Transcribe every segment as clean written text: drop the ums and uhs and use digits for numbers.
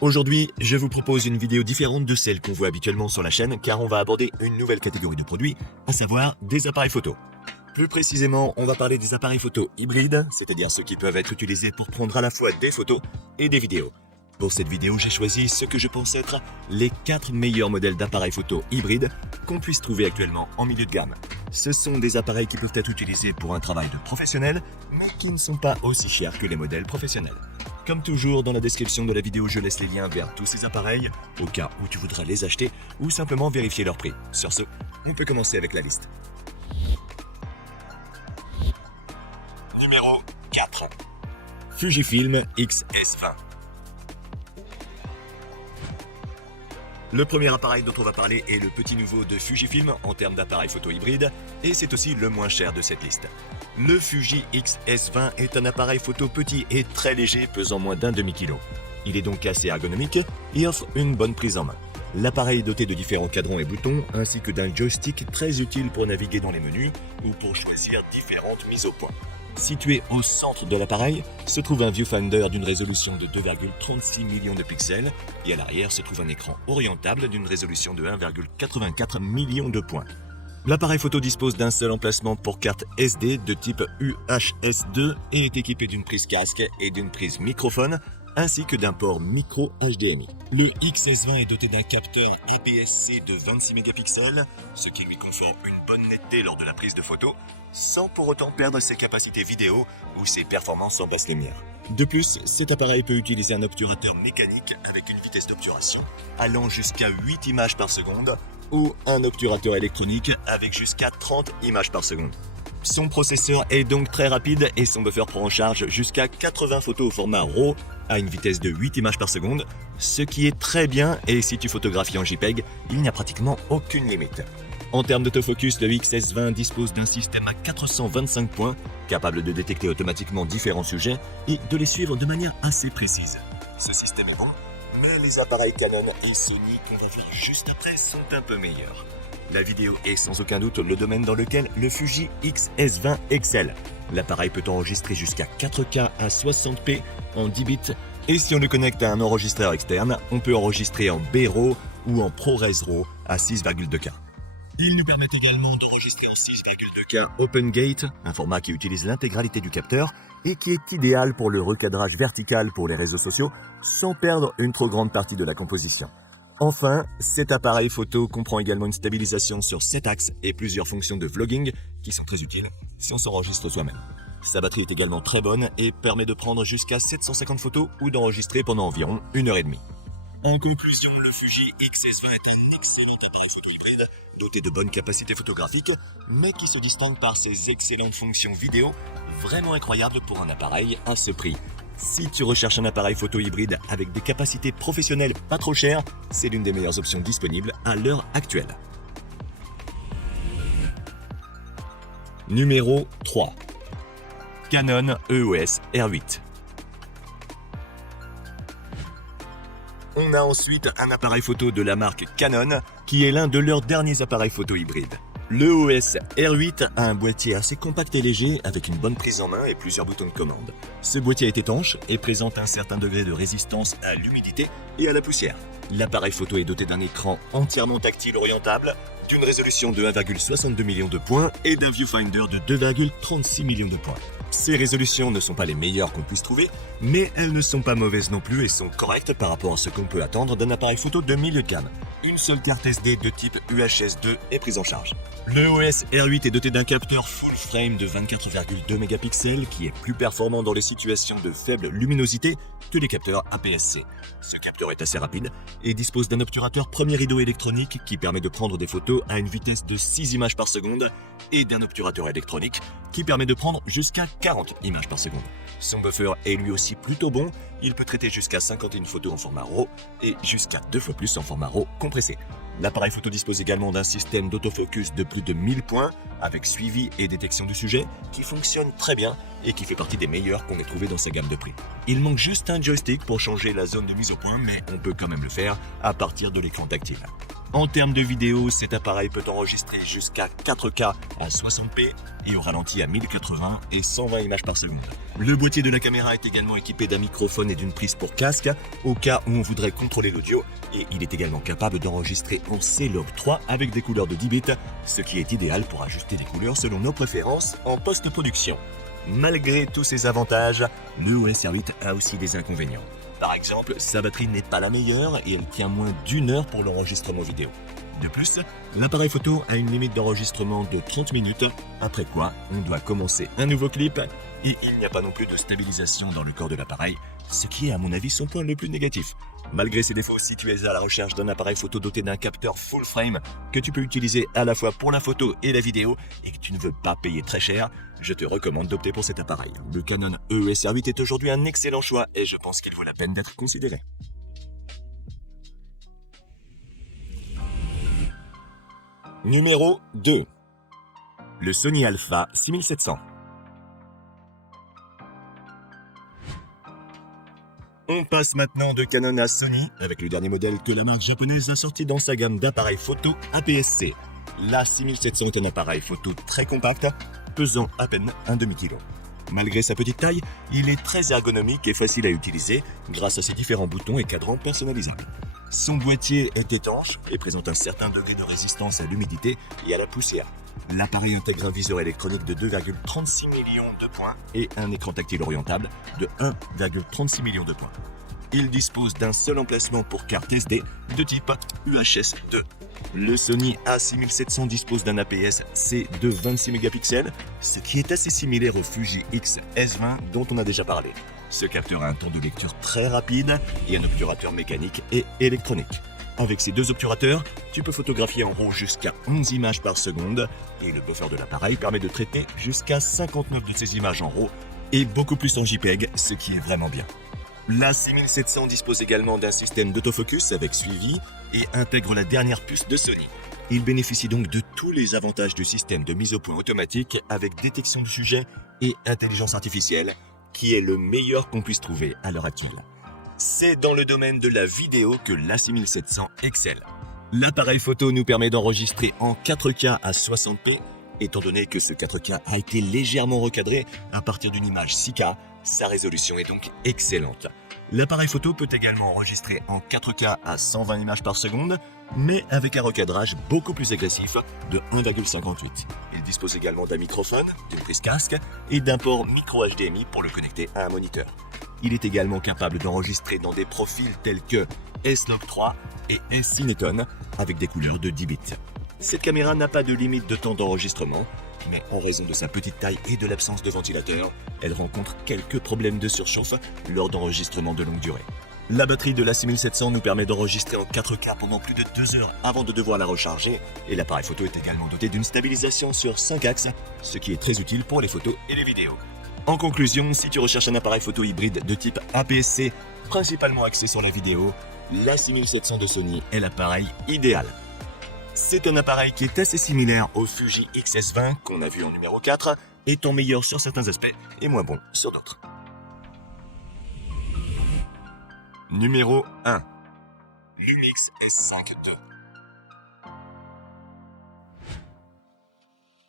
Aujourd'hui, je vous propose une vidéo différente de celle qu'on voit habituellement sur la chaîne car on va aborder une nouvelle catégorie de produits, à savoir des appareils photo. Plus précisément, on va parler des appareils photo hybrides, c'est-à-dire ceux qui peuvent être utilisés pour prendre à la fois des photos et des vidéos. Pour cette vidéo, j'ai choisi ce que je pense être les 4 meilleurs modèles d'appareils photo hybrides qu'on puisse trouver actuellement en milieu de gamme. Ce sont des appareils qui peuvent être utilisés pour un travail de professionnel, mais qui ne sont pas aussi chers que les modèles professionnels. Comme toujours, dans la description de la vidéo, je laisse les liens vers tous ces appareils, au cas où tu voudras les acheter ou simplement vérifier leur prix. Sur ce, on peut commencer avec la liste. Numéro 4. Fujifilm X-S20. Le premier appareil dont on va parler est le petit nouveau de Fujifilm en termes d'appareil photo hybride, et c'est aussi le moins cher de cette liste. Le Fuji X-S20 est un appareil photo petit et très léger, pesant moins d'un demi-kilo. Il est donc assez ergonomique et offre une bonne prise en main. L'appareil est doté de différents cadrans et boutons, ainsi que d'un joystick très utile pour naviguer dans les menus ou pour choisir différentes mises au point. Situé au centre de l'appareil se trouve un viewfinder d'une résolution de 2,36 millions de pixels et à l'arrière se trouve un écran orientable d'une résolution de 1,84 millions de points. L'appareil photo dispose d'un seul emplacement pour carte SD de type UHS-2 et est équipé d'une prise casque et d'une prise microphone ainsi que d'un port micro HDMI. Le XS20 est doté d'un capteur APS-C de 26 mégapixels, ce qui lui confère une bonne netteté lors de la prise de photo, sans pour autant perdre ses capacités vidéo ou ses performances en basse lumière. De plus, cet appareil peut utiliser un obturateur mécanique avec une vitesse d'obturation allant jusqu'à 8 images par seconde ou un obturateur électronique avec jusqu'à 30 images par seconde. Son processeur est donc très rapide et son buffer prend en charge jusqu'à 80 photos au format RAW à une vitesse de 8 images par seconde, ce qui est très bien et si tu photographies en JPEG, il n'y a pratiquement aucune limite. En termes d'autofocus, le XS20 dispose d'un système à 425 points, capable de détecter automatiquement différents sujets et de les suivre de manière assez précise. Ce système est bon, mais les appareils Canon et Sony qu'on va voir juste après sont un peu meilleurs. La vidéo est sans aucun doute le domaine dans lequel le Fuji X-S20 excelle. L'appareil peut enregistrer jusqu'à 4K à 60p en 10 bits et si on le connecte à un enregistreur externe, on peut enregistrer en B-RAW ou en ProRes RAW à 6,2K. Il nous permet également d'enregistrer en 6,2K OpenGate, un format qui utilise l'intégralité du capteur et qui est idéal pour le recadrage vertical pour les réseaux sociaux sans perdre une trop grande partie de la composition. Enfin, cet appareil photo comprend également une stabilisation sur 7 axes et plusieurs fonctions de vlogging qui sont très utiles si on s'enregistre soi-même. Sa batterie est également très bonne et permet de prendre jusqu'à 750 photos ou d'enregistrer pendant environ 1h30. En conclusion, le Fuji X-S20 est un excellent appareil photo hybride doté de bonnes capacités photographiques, mais qui se distingue par ses excellentes fonctions vidéo, vraiment incroyables pour un appareil à ce prix. Si tu recherches un appareil photo hybride avec des capacités professionnelles pas trop chères, c'est l'une des meilleures options disponibles à l'heure actuelle. Numéro 3. Canon EOS R8. On a ensuite un appareil photo de la marque Canon qui est l'un de leurs derniers appareils photo hybrides. Le EOS R8 a un boîtier assez compact et léger avec une bonne prise en main et plusieurs boutons de commande. Ce boîtier est étanche et présente un certain degré de résistance à l'humidité et à la poussière. L'appareil photo est doté d'un écran entièrement tactile orientable, d'une résolution de 1,62 millions de points et d'un viewfinder de 2,36 millions de points. Ces résolutions ne sont pas les meilleures qu'on puisse trouver, mais elles ne sont pas mauvaises non plus et sont correctes par rapport à ce qu'on peut attendre d'un appareil photo de milieu de gamme. Une seule carte SD de type UHS-2 est prise en charge. Le EOS R8 est doté d'un capteur full frame de 24,2 mégapixels qui est plus performant dans les situations de faible luminosité que les capteurs APS-C. Ce capteur est assez rapide et dispose d'un obturateur premier rideau électronique qui permet de prendre des photos à une vitesse de 6 images par seconde et d'un obturateur électronique qui permet de prendre jusqu'à 40 images par seconde. Son buffer est lui aussi plutôt bon, il peut traiter jusqu'à 51 photos en format RAW et jusqu'à 2 fois plus en format RAW compressé. L'appareil photo dispose également d'un système d'autofocus de plus de 1000 points avec suivi et détection du sujet qui fonctionne très bien et qui fait partie des meilleurs qu'on ait trouvé dans sa gamme de prix. Il manque juste un joystick pour changer la zone de mise au point, mais on peut quand même le faire à partir de l'écran tactile. En termes de vidéo, cet appareil peut enregistrer jusqu'à 4K à 60p et au ralenti à 1080 et 120 images par seconde. Le boîtier de la caméra est également équipé d'un microphone et d'une prise pour casque au cas où on voudrait contrôler l'audio, et il est également capable d'enregistrer en C-Log 3 avec des couleurs de 10 bits, ce qui est idéal pour ajuster les couleurs selon nos préférences en post-production. Malgré tous ces avantages, le OS R8 a aussi des inconvénients. Par exemple, sa batterie n'est pas la meilleure et elle tient moins d'1 heure pour l'enregistrement vidéo. De plus, l'appareil photo a une limite d'enregistrement de 30 minutes, après quoi on doit commencer un nouveau clip et il n'y a pas non plus de stabilisation dans le corps de l'appareil, ce qui est à mon avis son point le plus négatif. Malgré ces défauts, si tu es à la recherche d'un appareil photo doté d'un capteur full frame que tu peux utiliser à la fois pour la photo et la vidéo et que tu ne veux pas payer très cher, je te recommande d'opter pour cet appareil. Le Canon EOS R8 est aujourd'hui un excellent choix et je pense qu'il vaut la peine d'être considéré. Numéro 2. Le Sony Alpha 6700. On passe maintenant de Canon à Sony avec le dernier modèle que la marque japonaise a sorti dans sa gamme d'appareils photo APS-C. La 6700 est un appareil photo très compact, pesant à peine un demi-kilo. Malgré sa petite taille, il est très ergonomique et facile à utiliser grâce à ses différents boutons et cadrans personnalisables. Son boîtier est étanche et présente un certain degré de résistance à l'humidité et à la poussière. L'appareil intègre un viseur électronique de 2,36 millions de points et un écran tactile orientable de 1,36 millions de points. Il dispose d'un seul emplacement pour carte SD de type UHS 2. Le Sony A6700 dispose d'un APS-C de 26 mégapixels, ce qui est assez similaire au Fuji X-S20 dont on a déjà parlé. Ce capteur a un temps de lecture très rapide et un obturateur mécanique et électronique. Avec ces deux obturateurs, tu peux photographier en RAW jusqu'à 11 images par seconde et le buffer de l'appareil permet de traiter jusqu'à 59 de ces images en RAW et beaucoup plus en JPEG, ce qui est vraiment bien. La 6700 dispose également d'un système d'autofocus avec suivi et intègre la dernière puce de Sony. Il bénéficie donc de tous les avantages du système de mise au point automatique avec détection de sujet et intelligence artificielle, qui est le meilleur qu'on puisse trouver à l'heure actuelle. C'est dans le domaine de la vidéo que l'A6700 excelle. L'appareil photo nous permet d'enregistrer en 4K à 60p, étant donné que ce 4K a été légèrement recadré à partir d'une image 6K, sa résolution est donc excellente. L'appareil photo peut également enregistrer en 4K à 120 images par seconde, mais avec un recadrage beaucoup plus agressif de 1,58. Il dispose également d'un microphone, d'une prise casque et d'un port micro HDMI pour le connecter à un moniteur. Il est également capable d'enregistrer dans des profils tels que S-Log 3 et S-Cineton avec des couleurs de 10 bits. Cette caméra n'a pas de limite de temps d'enregistrement, mais en raison de sa petite taille et de l'absence de ventilateur, elle rencontre quelques problèmes de surchauffe lors d'enregistrements de longue durée. La batterie de la 6700 nous permet d'enregistrer en 4K pendant plus de 2 heures avant de devoir la recharger, et l'appareil photo est également doté d'une stabilisation sur 5 axes, ce qui est très utile pour les photos et les vidéos. En conclusion, si tu recherches un appareil photo hybride de type APS-C, principalement axé sur la vidéo, la 6700 de Sony est l'appareil idéal. C'est un appareil qui est assez similaire au Fuji X-S20 qu'on a vu en numéro 4, étant meilleur sur certains aspects et moins bon sur d'autres. Numéro 1. Lumix S5 II.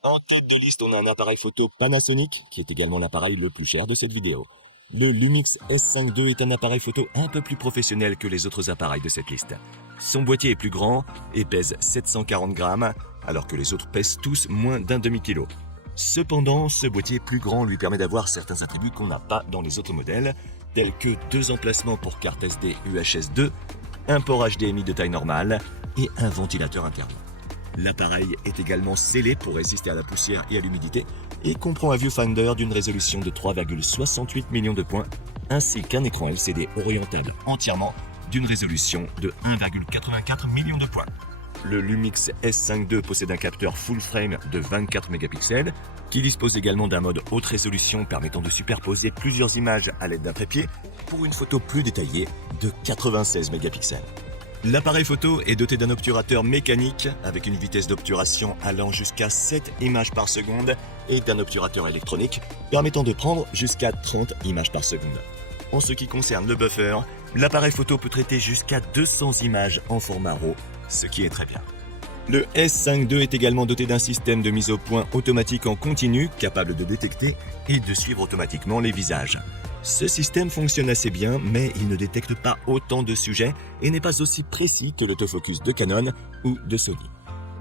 En tête de liste, on a un appareil photo Panasonic, qui est également l'appareil le plus cher de cette vidéo. Le Lumix S5 II est un appareil photo un peu plus professionnel que les autres appareils de cette liste. Son boîtier est plus grand et pèse 740 grammes, alors que les autres pèsent tous moins d'un demi-kilo. Cependant, ce boîtier plus grand lui permet d'avoir certains attributs qu'on n'a pas dans les autres modèles, tels que 2 emplacements pour carte SD UHS 2, un port HDMI de taille normale et un ventilateur interne. L'appareil est également scellé pour résister à la poussière et à l'humidité et comprend un viewfinder d'une résolution de 3,68 millions de points ainsi qu'un écran LCD orientable entièrement d'une résolution de 1,84 millions de points. Le Lumix S5 II possède un capteur full frame de 24 mégapixels qui dispose également d'un mode haute résolution permettant de superposer plusieurs images à l'aide d'un trépied pour une photo plus détaillée de 96 mégapixels. L'appareil photo est doté d'un obturateur mécanique avec une vitesse d'obturation allant jusqu'à 7 images par seconde et d'un obturateur électronique permettant de prendre jusqu'à 30 images par seconde. En ce qui concerne le buffer, L'appareil photo peut traiter jusqu'à 200 images en format RAW, ce qui est très bien. Le S5 II est également doté d'un système de mise au point automatique en continu, capable de détecter et de suivre automatiquement les visages. Ce système fonctionne assez bien, mais il ne détecte pas autant de sujets et n'est pas aussi précis que l'autofocus de Canon ou de Sony.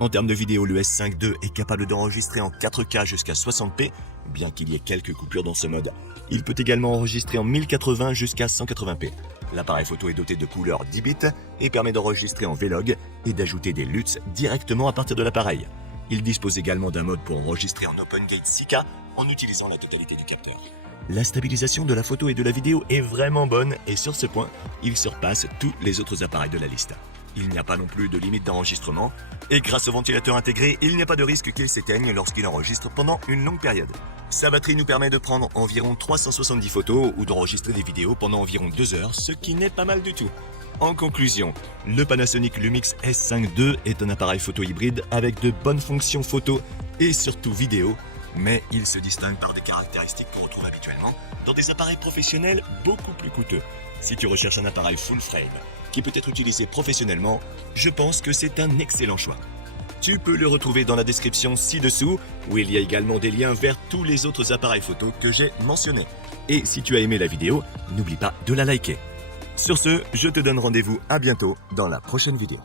En termes de vidéo, le S5 II est capable d'enregistrer en 4K jusqu'à 60p, bien qu'il y ait quelques coupures dans ce mode. Il peut également enregistrer en 1080 jusqu'à 180p. L'appareil photo est doté de couleurs 10 bits et permet d'enregistrer en Vlog et d'ajouter des LUTs directement à partir de l'appareil. Il dispose également d'un mode pour enregistrer en Open Gate 6K en utilisant la totalité du capteur. La stabilisation de la photo et de la vidéo est vraiment bonne et sur ce point, il surpasse tous les autres appareils de la liste. Il n'y a pas non plus de limite d'enregistrement et grâce au ventilateur intégré, il n'y a pas de risque qu'il s'éteigne lorsqu'il enregistre pendant une longue période. Sa batterie nous permet de prendre environ 370 photos ou d'enregistrer des vidéos pendant environ 2 heures, ce qui n'est pas mal du tout. En conclusion, le Panasonic Lumix S5 II est un appareil photo hybride avec de bonnes fonctions photo et surtout vidéo, mais il se distingue par des caractéristiques qu'on retrouve habituellement dans des appareils professionnels beaucoup plus coûteux. Si tu recherches un appareil full frame qui peut être utilisé professionnellement, je pense que c'est un excellent choix. Tu peux le retrouver dans la description ci-dessous, où il y a également des liens vers tous les autres appareils photo que j'ai mentionnés. Et si tu as aimé la vidéo, n'oublie pas de la liker. Sur ce, je te donne rendez-vous à bientôt dans la prochaine vidéo.